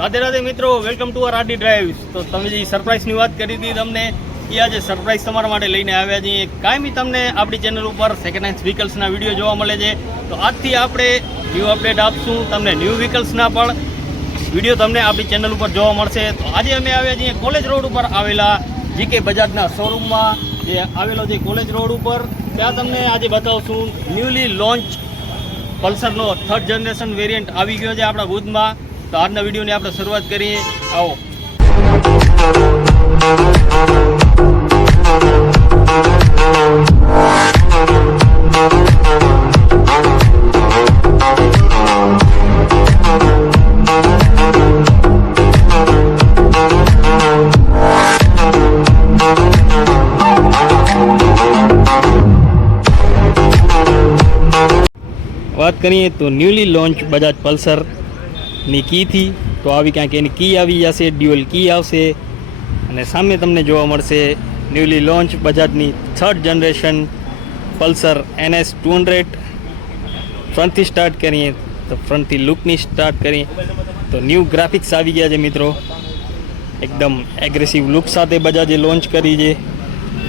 રાધે રાધે મિત્રો, welcome to RD drives. તો તમે જે સરપ્રાઈઝની વાત કરી હતી તમને એ આજે સરપ્રાઈઝ તમારા માટે લઈને આવ્યા છીએ. કાયમી તમને આપણી ચેનલ ઉપર સેકન્ડ હેન્ડ વ્હીકલ્સના વિડીયો જોવા મળે છે. તો આજથી આપણે ન્યૂ અપડેટ આપશું તમને, ન્યૂ વ્હીકલ્સના પણ વિડીયો તમને આપણી ચેનલ ઉપર જોવા મળશે. તો આજે અમે આવ્યા છીએ કોલેજ રોડ ઉપર આવેલા જીકે બજાજના શોરૂમમાં, જે આવેલો છે કોલેજ રોડ ઉપર. ત્યાં તમને આજે બતાવશું ન્યૂલી લોન્ચ પલ્સરનો 3rd જનરેશન વેરિયન્ટ આવી ગયો છે આપણા ભુજમાં. તો આજના વિડીયોની આપણે શરૂઆત કરીએ. આવો. વાત કરીએ તો ન્યૂલી લોન્ચ બજાજ પલ્સરની કીથી તો આવી ક્યાંક એની કી આવી જશે, ડ્યુઅલ કી આવશે. અને સામે તમને જોવા મળશે ન્યૂલી લોન્ચ બજાજની 3rd જનરેશન પલ્સર NS 200. ફ્રન્ટથી સ્ટાર્ટ કરીએ તો ફ્રન્ટથી લુકની સ્ટાર્ટ કરીએ તો ન્યૂ ગ્રાફિક્સ આવી ગયા છે મિત્રો. એકદમ એગ્રેસિવ લુક સાથે બજાજે લોન્ચ કરી છે.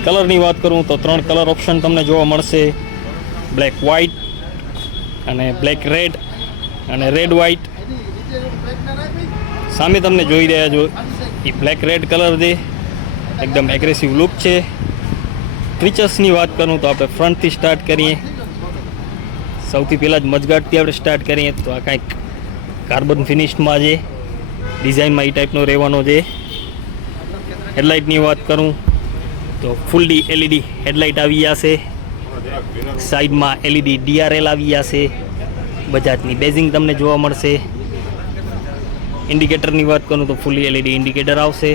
કલરની વાત કરું તો 3 કલર ઓપ્શન તમને જોવા મળશે, બ્લેક વ્હાઇટ અને બ્લેક રેડ અને રેડ વ્હાઇટ. સામે તમને જોઈ રહ્યા છો એ બ્લેક રેડ કલર છે, એકદમ એગ્રેસિવ લુક છે. ફીચર્સની વાત કરું તો આપણે ફ્રન્ટથી સ્ટાર્ટ કરીએ. સૌથી પહેલાં જ મજગાટથી આપણે સ્ટાર્ટ કરીએ તો આ કાંઈક કાર્બન ફિનિશમાં છે, ડિઝાઇનમાં એ ટાઈપનો રહેવાનો છે. હેડલાઇટની વાત કરું તો ફૂલ LED હેડલાઇટ આવી જશે. સાઈડમાં LED DRL આવી જશે. બજાજની બેઝિંગ તમને જોવા મળશે. ઇન્ડિકેટરની વાત કરું તો ફૂલી LED ઇન્ડિકેટર આવશે.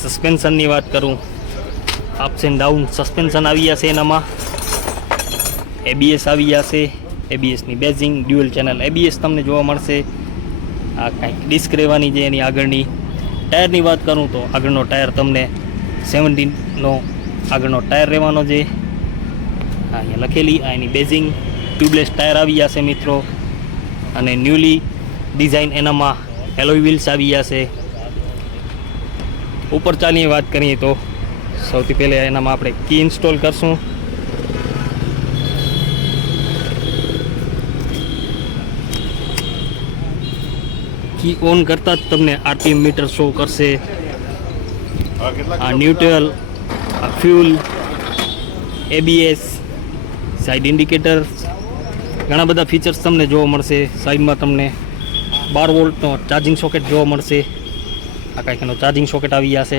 સસ્પેન્શનની વાત કરું, અપ્સ એન્ડ ડાઉન સસ્પેન્શન આવી જશે. એનામાં ABS આવી જશે. ABSની બેઝિંગ ડ્યુઅલ ચેનલ ABS તમને જોવા મળશે. આ કાંઈક ડિસ્ક રહેવાની છે એની આગળની. ટાયરની વાત કરું તો આગળનો ટાયર તમને 17નો આગળનો ટાયર રહેવાનો છે. અહીંયા લખેલી આ એની બેઝિંગ ટ્યુબલેસ ટાયર આવી જશે મિત્રો. અને ન્યૂલી ડિઝાઇન એનામાં એલોય વ્હીલ્સ આવી જશે. ઉપર ચાલીએ વાત કરીએ તો સૌથી પહેલાં એનામાં આપણે કી ઇન્સ્ટોલ કરશું. કી ઓન કરતાં જ તમને RPM મીટર શો કરશે. આ ન્યુટ્રલ, આ ફ્યુલ, ABS, સાઇડ ઇન્ડિકેટર, ઘણા બધા ફીચર્સ તમને જોવા મળશે. સાઈડમાં તમને 12 વોલ્ટનો ચાર્જિંગ સોકેટ જોવા મળશે. આ કાંઈક એનો ચાર્જિંગ સોકેટ આવી જશે.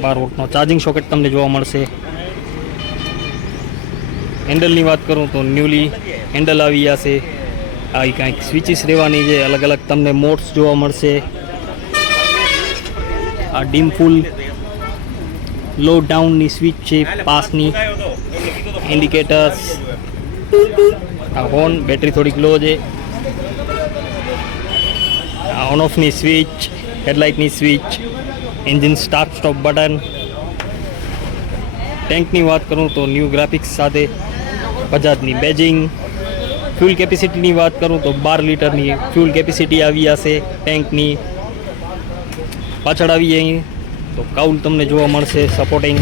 12 વોલ્ટનો ચાર્જિંગ સોકેટ તમને જોવા મળશે. હેન્ડલની વાત કરું તો ન્યૂલી હેન્ડલ આવી જશે. આ કાંઈક સ્વિચીસ રહેવાની છે, અલગ અલગ તમને મોડ્સ જોવા મળશે. આ ડીમ ફૂલ, લો ડાઉનની સ્વિચ છે, પાસની ઇન્ડિકેટર્સ, આ હોર્ન, બેટરી થોડીક લો છે, આ ઓન ઓફની સ્વિચ, હેડલાઇટની switch, engine start stop button. ટેન્કની વાત કરું તો ન્યૂ ગ્રાફિક્સ સાથે બજાજની બેજિંગ. ફ્યુલ કેપેસિટીની વાત કરું તો 12 લીટરની ફ્યુલ કેપેસિટી આવી જશે ટેન્કની. પાછળ આવી જાય તો કાઉલ તમને જોવા મળશે સપોર્ટિંગ.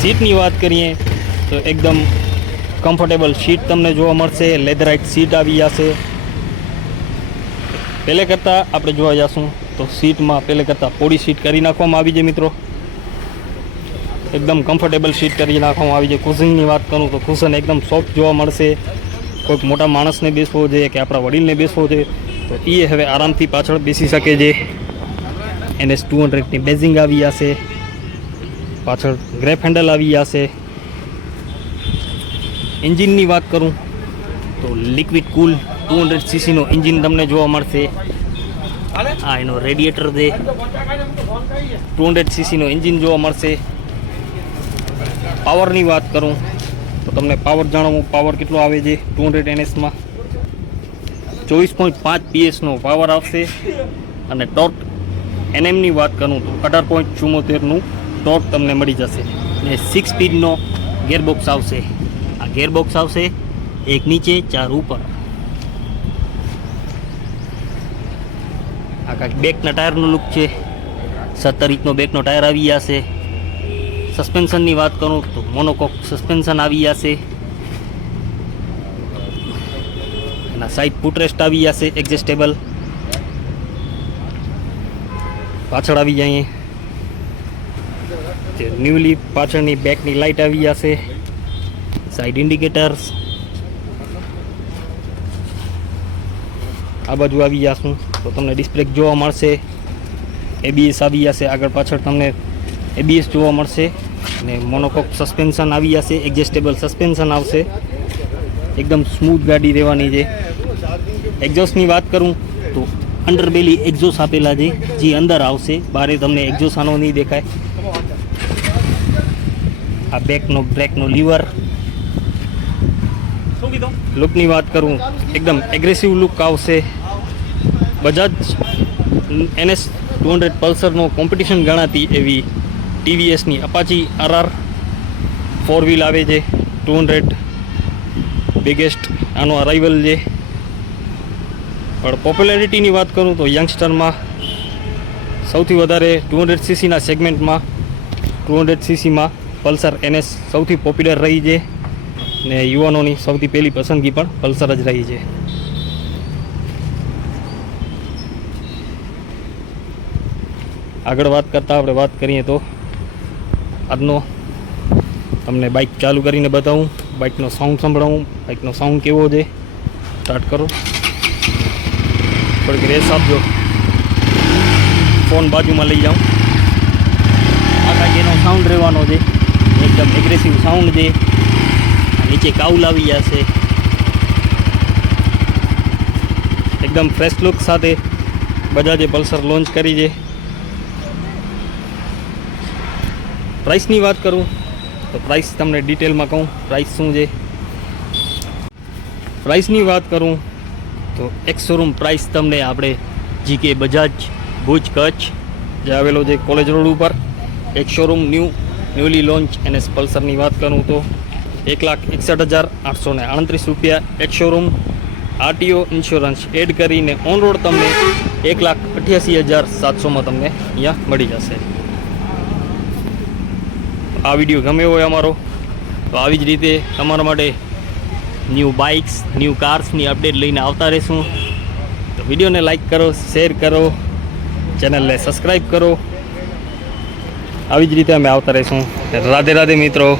સીટની વાત કરીએ તો એકદમ કમ્ફર્ટેબલ સીટ તમને જોવા મળશે. લેધરાઇટ સીટ આવી જશે. પહેલે કરતાં આપણે જોવા જઈશું તો સીટમાં પહેલે કરતાં પોડી સીટ કરી નાખવામાં આવી છે મિત્રો. એકદમ કમ્ફર્ટેબલ સીટ કરી નાખવામાં આવી છે. કુશનની વાત કરું તો કુશન એકદમ સોફ્ટ જોવા મળશે. કોઈક મોટા માણસને બેસવો છે કે આપણા વડીલને બેસવો છે તો એ હવે આરામથી પાછળ બેસી શકે છે. NS 200ની બેઝિંગ આવી જશે. પાછળ ગ્રેપ હેન્ડલ આવી જશે. એન્જિનની વાત કરું તો લિક્વિડ કુલ 200cc એન્જિન તમને જોવા મળશે. આ એનો રેડિએટર છે. 200cc એન્જિન જોવા મળશે. પાવરની વાત કરું તો તમને પાવર જાણવું, પાવર કેટલો આવે છે 200 NSમાં. 24.5 PS પાવર આવશે. અને ટોર્ક NMની વાત કરું તો 18.74નું ટોર્ક તમને મળી જશે. ને 6 સ્પીડનો ગેરબોક્સ આવશે. આ ગેરબોક્સ આવશે, એક નીચે 4 ઉપર. કાંઈક બેકના ટાયરનો લુક છે. 17 ઇંચનો બેકનો ટાયર આવી જશે. સસ્પેન્શનની વાત કરું તો મોનોકોક સસ્પેન્શન આવી જશે. એના સાઈડ ફૂટરેસ્ટ આવી જશે એડજસ્ટેબલ. પાછળ આવી જાય જે ન્યૂલી પાછળની બેકની લાઇટ આવી જશે. સાઈડ ઇન્ડિકેટર્સ આ બાજુ આવી જશું તો તમને ડિસ્ક બ્રેક જોવા મળશે. ABS આવી જશે, આગળ પાછળ તમને ABS જોવા મળશે. અને મોનોકોક સસ્પેન્શન આવી જશે, એડજસ્ટેબલ સસ્પેન્શન આવશે. એકદમ સ્મૂથ ગાડી રહેવાની છે. એક્ઝોસ્ટની વાત કરું તો અંડરબેલી એક્ઝોસ્ટ આપેલા છે જે અંદર આવશે. બારે તમને એક્ઝોસ્ટ આનો નહીં દેખાય. આ બેકનો બ્રેકનો લીવર. લુકની વાત કરું એકદમ એગ્રેસિવ લુક આવશે. બજાજ NS 200 પલ્સરનો કોમ્પિટિશન ગણાતી એવી TVSની અપાચી RR 4 વ્હીલ આવે છે. 200 બિગેસ્ટ આનો અરાઇવલ છે. પણ પોપ્યુલારિટીની વાત કરું તો યંગસ્ટરમાં સૌથી વધારે 200cc સેગમેન્ટમાં 200cc પલ્સર NS સૌથી પોપ્યુલર રહી છે. ને યુવાનોની સૌથી પહેલી પસંદગી પણ પલ્સર જ રહી છે. આગળ વાત કરતાં આપણે વાત કરીએ તો આજનો તમને બાઇક ચાલુ કરીને બતાવું, બાઇકનો સાઉન્ડ સંભળાવું, બાઇકનો સાઉન્ડ કેવો છે. સ્ટાર્ટ કરો, થોડીક રેસ આપજો. ફોન બાજુમાં લઈ જાઉં. આ કાંઈક એનો સાઉન્ડ રહેવાનો છે. એકદમ એગ્રેસિવ સાઉન્ડ છે. નીચે કાઉલ આવી જશે. એકદમ ફ્રેશ લુક સાથે બજાજે પલ્સર લોન્ચ કરી છે. પ્રાઇસની વાત કરું તો પ્રાઇસ તમને ડિટેલમાં કહું પ્રાઇસ શું છે. પ્રાઇસની વાત કરું તો એક શોરૂમ પ્રાઇસ તમને આપણે GK બજાજ ભુજ કચ્છ જે આવેલો છે કોલેજ રોડ ઉપર. એક શોરૂમ ન્યૂલી લોન્ચ NS પલ્સરની વાત કરું તો 1,61,829 રૂપિયા. એક શોરૂમ RTO ઇન્સ્યોરન્સ એડ કરીને ઓન રોડ તમને 1,88,700માં તમને અહીંયા મળી જશે. આ વિડીયો ગમે હોય અમારો તો આવી જ રીતે તમારા માટે ન્યૂ બાઇક્સ ન્યૂ કાર્સની અપડેટ લઈને આવતા રહીશું. તો વિડીયોને લાઈક કરો, શેર કરો, ચેનલને સબસ્ક્રાઈબ કરો. આવી જ રીતે અમે આવતા રહીશું. રાધે રાધે મિત્રો.